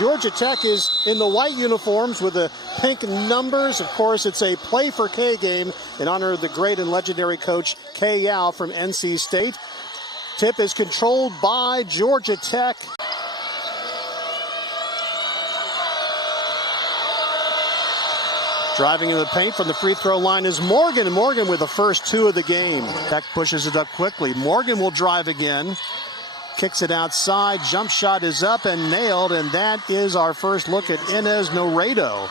Georgia Tech is in the white uniforms with the pink numbers. Of course, it's a Play for K game in honor of the great and legendary coach Kay Yao from NC State. Tip is controlled by Georgia Tech. Driving in the paint from the free throw line is Morgan. And Morgan with the first two of the game. Tech pushes it up quickly. Morgan will drive again. Kicks it outside. Jump shot is up and nailed. And that is our first look at Inez Noredo.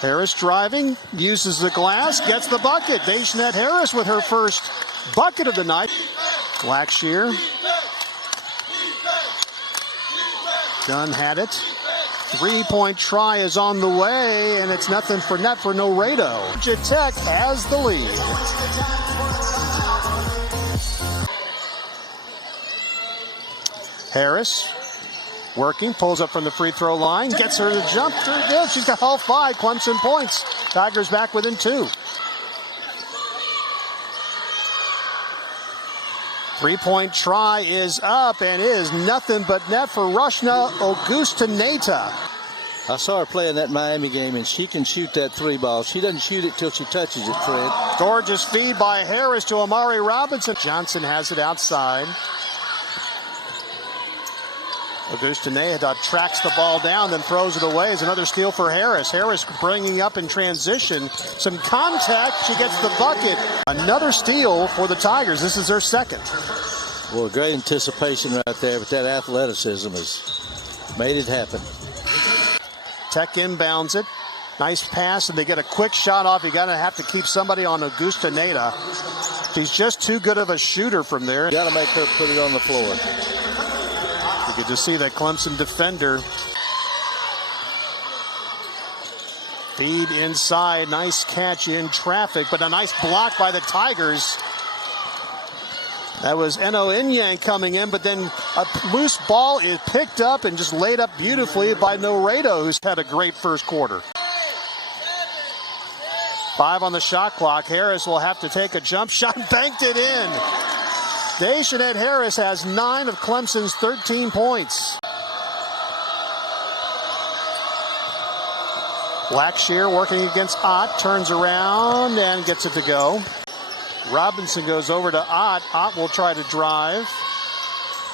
Harris driving. Uses the glass. Gets the bucket. Dayshanette Harris with her first bucket of the night. Blackshear. Dunn had it. Three-point try is on the way, and it's nothing for net for Noredo. Georgia Tech has the lead. Harris working, pulls up from the free throw line, gets her to jump. Good. She's got all 5 Clemson points. Tigers back within 2. Three-point try is up and is nothing but net for Rushna Augustineta. I saw her play in that Miami game, and she can shoot that 3 ball. She doesn't shoot it till she touches it, Fred. Gorgeous feed by Harris to Amari Robinson. Johnson has it outside. Augustineta tracks the ball down, then throws it away. Is another steal for Harris. Harris bringing up in transition. Some contact. She gets the bucket. Another steal for the Tigers. This is their second. Well, great anticipation right there, but that athleticism has made it happen. Tech inbounds it. Nice pass, and they get a quick shot off. You're going to have to keep somebody on Augustineta. She's just too good of a shooter from there. You got to make her put it on the floor. Good to see that Clemson defender. Feed inside. Nice catch in traffic, but a nice block by the Tigers. That was Eno Inyang coming in, but then a loose ball is picked up and just laid up beautifully by Noredo, who's had a great first quarter. 5 on the shot clock. Harris will have to take a jump shot, banked it in. Dayshanette Harris has 9 of Clemson's 13 points. Blackshear working against Ott, turns around and gets it to go. Robinson goes over to Ott. Ott will try to drive.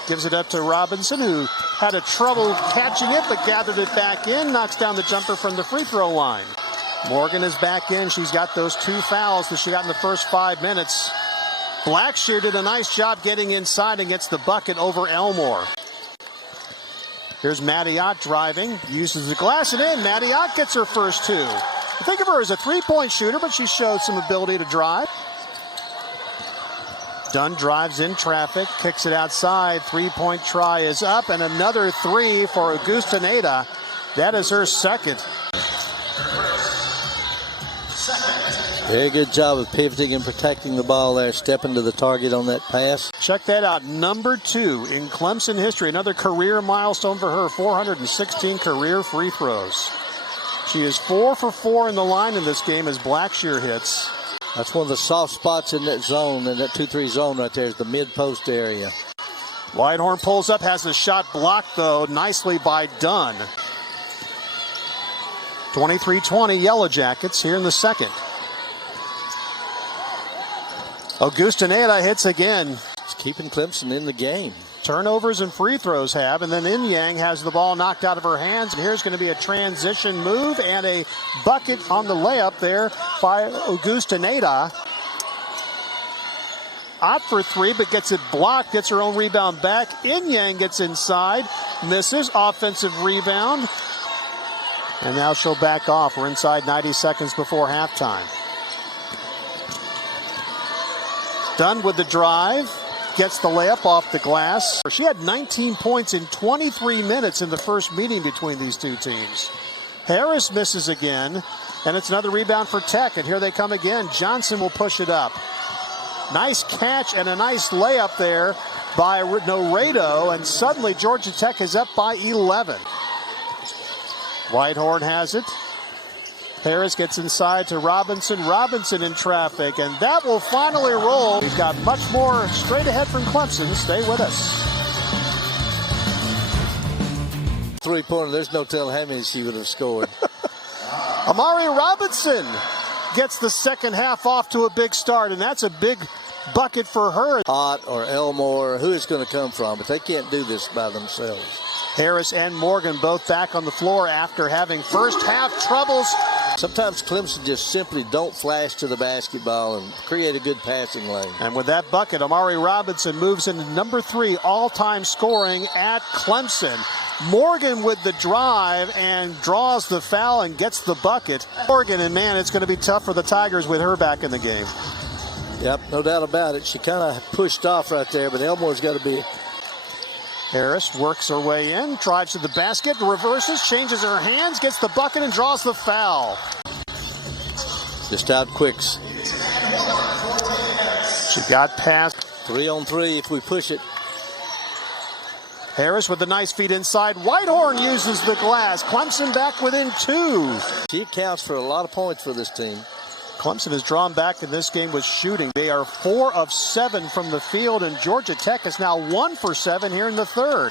Gives it up to Robinson, who had a trouble catching it, but gathered it back in. Knocks down the jumper from the free throw line. Morgan is back in. She's got those 2 fouls that she got in the first 5 minutes. Blackshear did a nice job getting inside and gets the bucket over Elmore. Here's Maddie Ott driving. Uses the glass and in. Maddie Ott gets her first 2. Think of her as a 3-point shooter, but she showed some ability to drive. Dunn drives in traffic, kicks it outside. 3-point try is up, and another 3 for Augustineta. That is her second. Very good job of pivoting and protecting the ball there, stepping to the target on that pass. Check that out, number 2 in Clemson history. Another career milestone for her, 416 career free throws. She is 4 for 4 in the line in this game as Blackshear hits. That's one of the soft spots in that zone, in that 2-3 zone right there is the mid-post area. Whitehorn pulls up, has the shot blocked, though, nicely by Dunn. 23-20 Yellow Jackets here in the second. Augustineta hits again. It's keeping Clemson in the game. Turnovers and free throws have, and then Inyang has the ball knocked out of her hands. And here's going to be a transition move and a bucket on the layup there by Augustineta. Ott for 3, but gets it blocked, gets her own rebound back. Inyang gets inside, misses, offensive rebound. And now she'll back off. We're inside 90 seconds before halftime. Dunn with the drive, gets the layup off the glass. She had 19 points in 23 minutes in the first meeting between these two teams. Harris misses again, and it's another rebound for Tech, and here they come again. Johnson will push it up. Nice catch and a nice layup there by Noredo, and suddenly Georgia Tech is up by 11. Whitehorn has it. Harris gets inside to Robinson. Robinson in traffic, and that will finally roll. We've got much more straight ahead from Clemson. Stay with us. Three-pointer, there's no telling how many she would have scored. Amari Robinson gets the second half off to a big start, and that's a big bucket for her. Ott or Elmore, who it's going to come from, but they can't do this by themselves. Harris and Morgan both back on the floor after having first half troubles. Sometimes Clemson just simply don't flash to the basketball and create a good passing lane. And with that bucket, Amari Robinson moves into number 3 all-time scoring at Clemson. Morgan with the drive and draws the foul and gets the bucket. Morgan, and man, it's going to be tough for the Tigers with her back in the game. Yep, no doubt about it. She kind of pushed off right there, but Elmore's got to be... Harris works her way in, drives to the basket, reverses, changes her hands, gets the bucket, and draws the foul. Just out quicks. She got past. 3-on-3 if we push it. Harris with the nice feed inside. Whitehorn uses the glass. Clemson back within 2. She accounts for a lot of points for this team. Clemson has drawn back in this game with shooting. They are 4 of 7 from the field, and Georgia Tech is now 1 for 7 here in the third.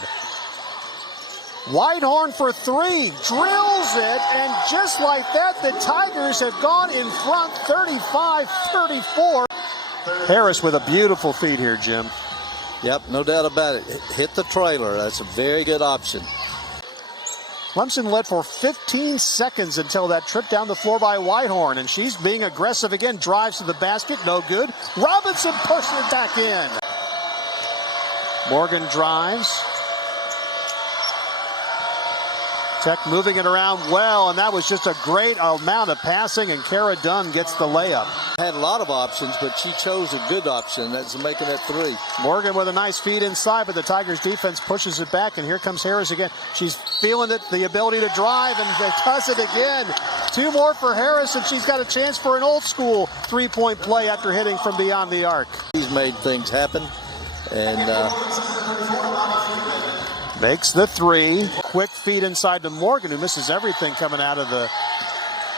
Whitehorn for 3, drills it, and just like that, the Tigers have gone in front 35-34. Harris with a beautiful feed here, Jim. Yep, no doubt about it. Hit the trailer. That's a very good option. Clemson led for 15 seconds until that trip down the floor by Whitehorn, and she's being aggressive again. Drives to the basket, no good. Robinson pushing it back in. Morgan drives. Tech moving it around well, and that was just a great amount of passing, and Kara Dunn gets the layup. Had a lot of options, but she chose a good option. That's making that 3. Morgan with a nice feed inside, but the Tigers defense pushes it back, and here comes Harris again. She's feeling it, the ability to drive, and does it again. 2 more for Harris, and she's got a chance for an old school 3-point play after hitting from beyond the arc. He's made things happen, and makes the 3. Quick feed inside to Morgan, who misses everything coming out of the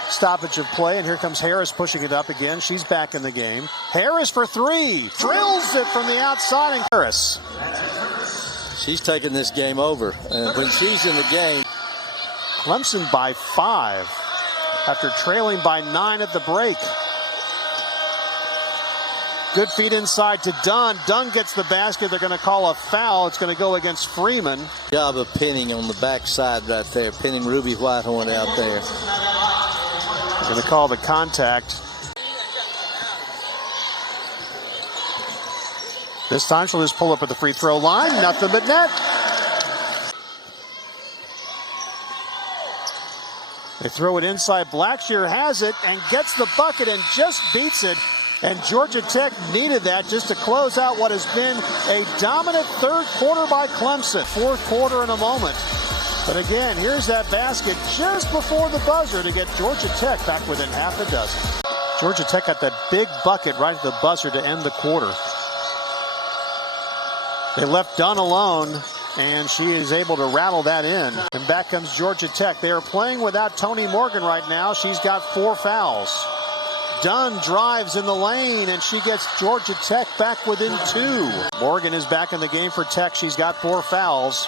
stoppage of play. And here comes Harris pushing it up again. She's back in the game. Harris for 3. Drills it from the outside. And Harris. She's taking this game over. And when she's in the game. Clemson by 5 after trailing by 9 at the break. Good feed inside to Dunn. Dunn gets the basket. They're going to call a foul. It's going to go against Freeman. Job of pinning on the backside right there. Pinning Ruby Whitehorn out there. They're going to call the contact. This time she'll just pull up at the free throw line. Nothing but net. They throw it inside. Blackshear has it and gets the bucket and just beats it. And Georgia Tech needed that just to close out what has been a dominant third quarter by Clemson. Fourth quarter in a moment. But again, here's that basket just before the buzzer to get Georgia Tech back within half a dozen. Georgia Tech got that big bucket right at the buzzer to end the quarter. They left Dunn alone, and she is able to rattle that in. And back comes Georgia Tech. They are playing without Toni Morgan right now. She's got 4 fouls. Dunn drives in the lane, and she gets Georgia Tech back within 2. Morgan is back in the game for Tech. She's got 4 fouls.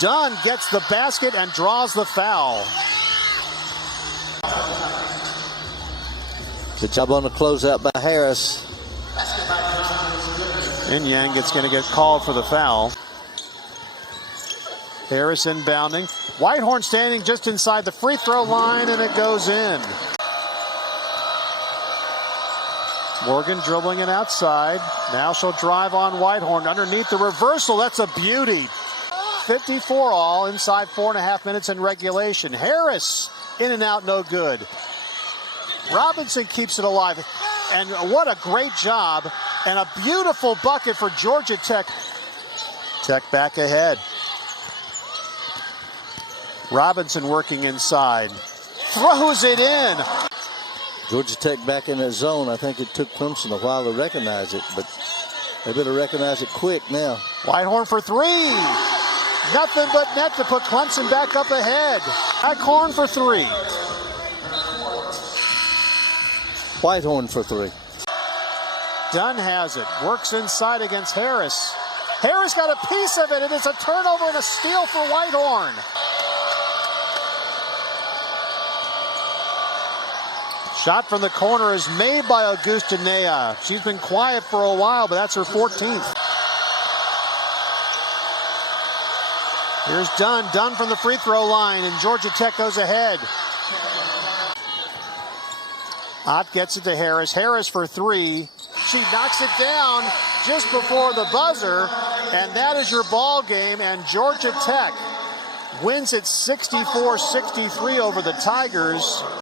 Dunn gets the basket and draws the foul. Good job on the closeout by Harris. Inyang is going to get called for the foul. Harris inbounding. Whitehorn standing just inside the free throw line, and it goes in. Morgan dribbling it outside. Now she'll drive on Whitehorn underneath the reversal. That's a beauty. 54 all inside 4.5 minutes in regulation. Harris in and out, no good. Robinson keeps it alive. And what a great job. And a beautiful bucket for Georgia Tech. Tech back ahead. Robinson working inside. Throws it in. Georgia Tech back in that zone. I think it took Clemson a while to recognize it, but they better recognize it quick now. Whitehorn for 3. Nothing but net to put Clemson back up ahead. Whitehorn for 3. Whitehorn for 3. Dunn has it. Works inside against Harris. Harris got a piece of it, and it's a turnover and a steal for Whitehorn. Shot from the corner is made by Augusta Nea. She's been quiet for a while, but that's her 14th. Here's Dunn. Dunn from the free throw line, and Georgia Tech goes ahead. Ott gets it to Harris. Harris for three. She knocks it down just before the buzzer, and that is your ball game, and Georgia Tech wins it 64-63 over the Tigers.